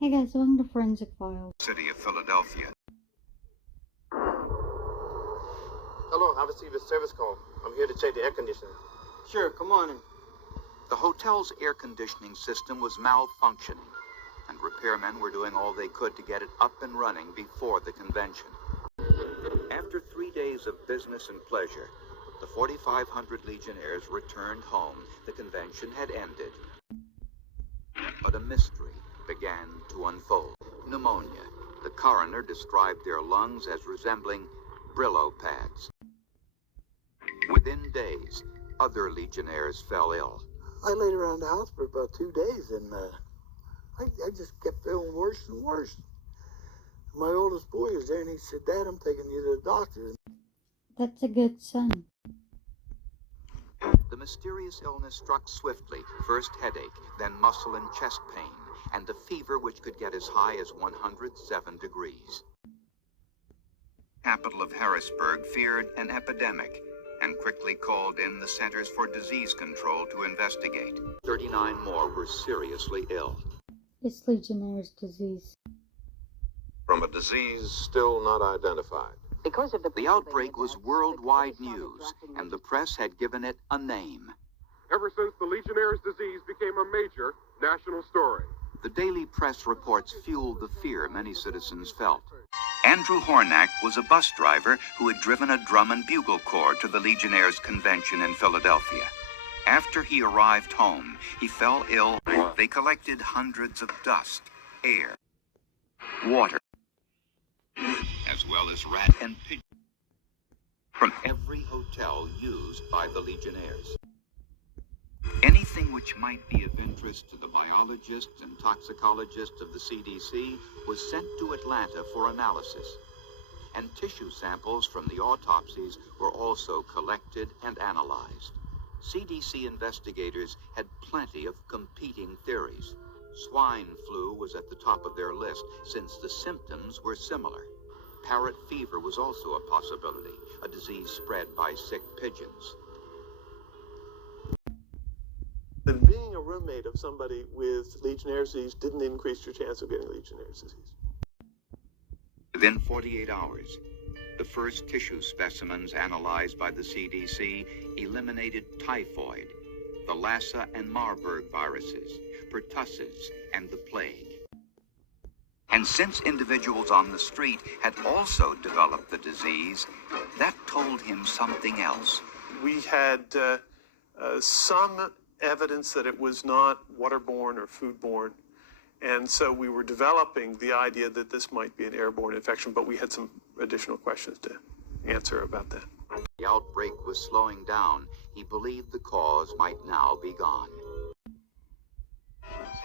Hey guys, welcome to Forensic Files. City of Philadelphia. Hello, I received a service call. I'm here to check the air conditioning. Sure, come on in. The hotel's air conditioning system was malfunctioning, and repairmen were doing all they could to get it up and running before the convention. After 3 days of business and pleasure, the 4,500 Legionnaires returned home. The convention had ended. But a mystery began to unfold. Pneumonia. The coroner described their lungs as resembling Brillo pads. Within days, other Legionnaires fell ill. I laid around the house for about 2 days, and I just kept feeling worse and worse. My oldest boy was there, and he said, "Dad, I'm taking you to the doctor." That's a good son. The mysterious illness struck swiftly. First headache, then muscle and chest pain, and a fever which could get as high as 107 degrees. Capital of Harrisburg feared an epidemic and quickly called in the Centers for Disease Control to investigate. 39 more were seriously ill. It's Legionnaires' disease. From a disease still not identified. Because of The outbreak was worldwide news, and the press had given it a name. Ever since the Legionnaires' disease became a major national story. The daily press reports fueled the fear many citizens felt. Andrew Hornack was a bus driver who had driven a drum and bugle corps to the Legionnaires' convention in Philadelphia. After he arrived home, he fell ill. They collected hundreds of dust, air, water, as well as rat and pig from every hotel used by the Legionnaires. Anything which might be of interest to the biologists and toxicologists of the CDC was sent to Atlanta for analysis, and tissue samples from the autopsies were also collected and analyzed. CDC investigators had plenty of competing theories. Swine flu was at the top of their list since the symptoms were similar. Parrot fever was also a possibility, a disease spread by sick pigeons. Then being a roommate of somebody with Legionnaire's disease didn't increase your chance of getting Legionnaire's disease. Within 48 hours, the first tissue specimens analyzed by the CDC eliminated typhoid, the Lassa and Marburg viruses, pertussis, and the plague. And since individuals on the street had also developed the disease, that told him something else. We had some evidence that it was not waterborne or foodborne, and so we were developing the idea that this might be an airborne infection, but we had some additional questions to answer about that. The outbreak was slowing down. He believed the cause might now be gone.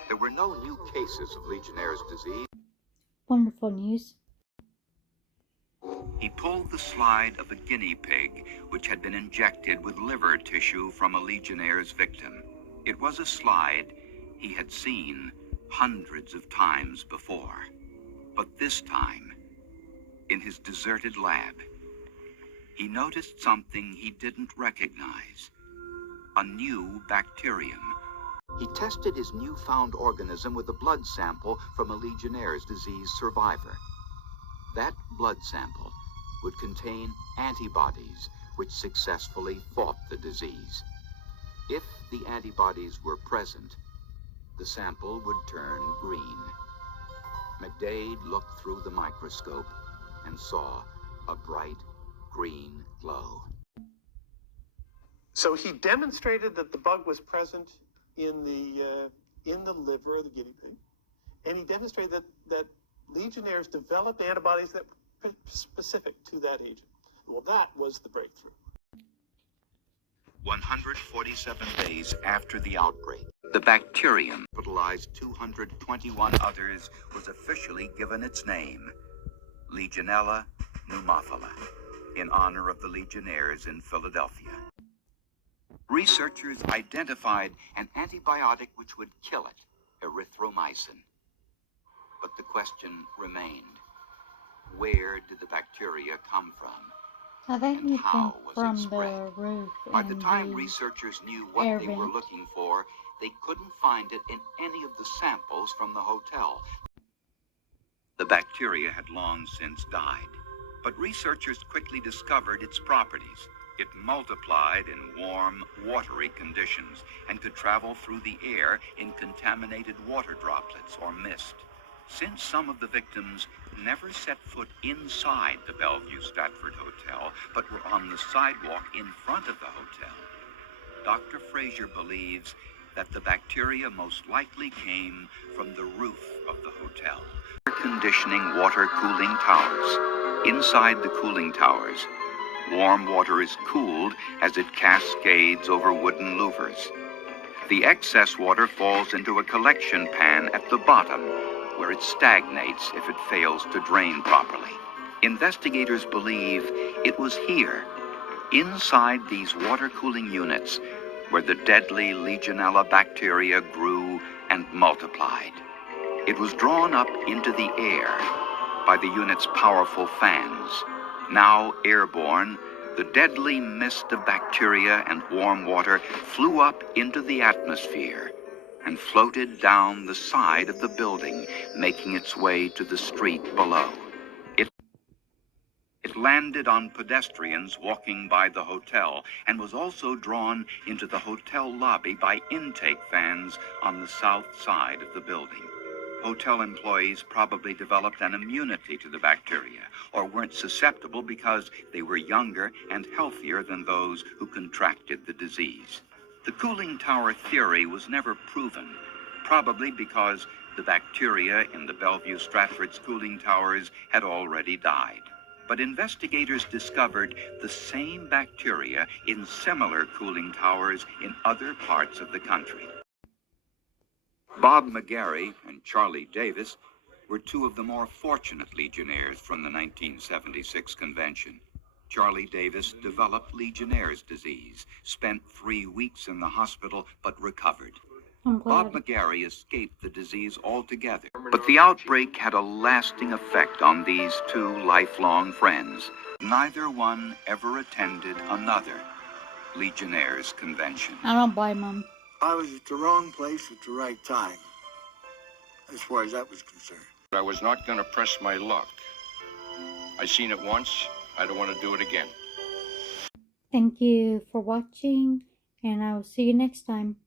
There were no new cases of Legionnaire's disease. Wonderful news. He pulled the slide of a guinea pig which had been injected with liver tissue from a Legionnaire's victim. It was a slide he had seen hundreds of times before. But this time, in his deserted lab, he noticed something he didn't recognize. A new bacterium. He tested his newfound organism with a blood sample from a Legionnaire's disease survivor. That blood sample would contain antibodies which successfully fought the disease. If the antibodies were present, the sample would turn green. McDade looked through the microscope and saw a bright green glow. So he demonstrated that the bug was present in the liver of the guinea pig, and he demonstrated that Legionnaires developed antibodies that were specific to that agent. Well, that was the breakthrough. 147 days after the outbreak, the bacterium, hospitalized 221 others, was officially given its name, Legionella pneumophila, in honor of the Legionnaires in Philadelphia. Researchers identified an antibiotic which would kill it, erythromycin. But the question remained, where did the bacteria come from? I think And you how think was from it spread? the roof By the and time the researchers knew what air they were vent. looking for, they couldn't find it in any of the samples from the hotel. The bacteria had long since died, but researchers quickly discovered its properties. It multiplied in warm, watery conditions and could travel through the air in contaminated water droplets or mist. Since some of the victims never set foot inside the Bellevue Stratford Hotel, but were on the sidewalk in front of the hotel, Dr. Fraser believes that the bacteria most likely came from the roof of the hotel. Air conditioning water cooling towers. Inside the cooling towers, warm water is cooled as it cascades over wooden louvers. The excess water falls into a collection pan at the bottom, where it stagnates if it fails to drain properly. Investigators believe it was here, inside these water cooling units, where the deadly Legionella bacteria grew and multiplied. It was drawn up into the air by the unit's powerful fans. Now airborne, the deadly mist of bacteria and warm water flew up into the atmosphere and floated down the side of the building, making its way to the street below. It landed on pedestrians walking by the hotel and was also drawn into the hotel lobby by intake fans on the south side of the building. Hotel employees probably developed an immunity to the bacteria, or weren't susceptible because they were younger and healthier than those who contracted the disease. The cooling tower theory was never proven, probably because the bacteria in the Bellevue Stratford's cooling towers had already died. But investigators discovered the same bacteria in similar cooling towers in other parts of the country. Bob McGarry and Charlie Davis were two of the more fortunate Legionnaires from the 1976 convention. Charlie Davis developed Legionnaire's disease, spent 3 weeks in the hospital, but recovered. Bob McGarry escaped the disease altogether, but the outbreak had a lasting effect on these two lifelong friends. Neither one ever attended another Legionnaires' convention. I don't buy Mom. I was at the wrong place at the right time, as far as that was concerned. I was not going to press my luck. I seen it once. I don't want to do it again. Thank you for watching, and I will see you next time.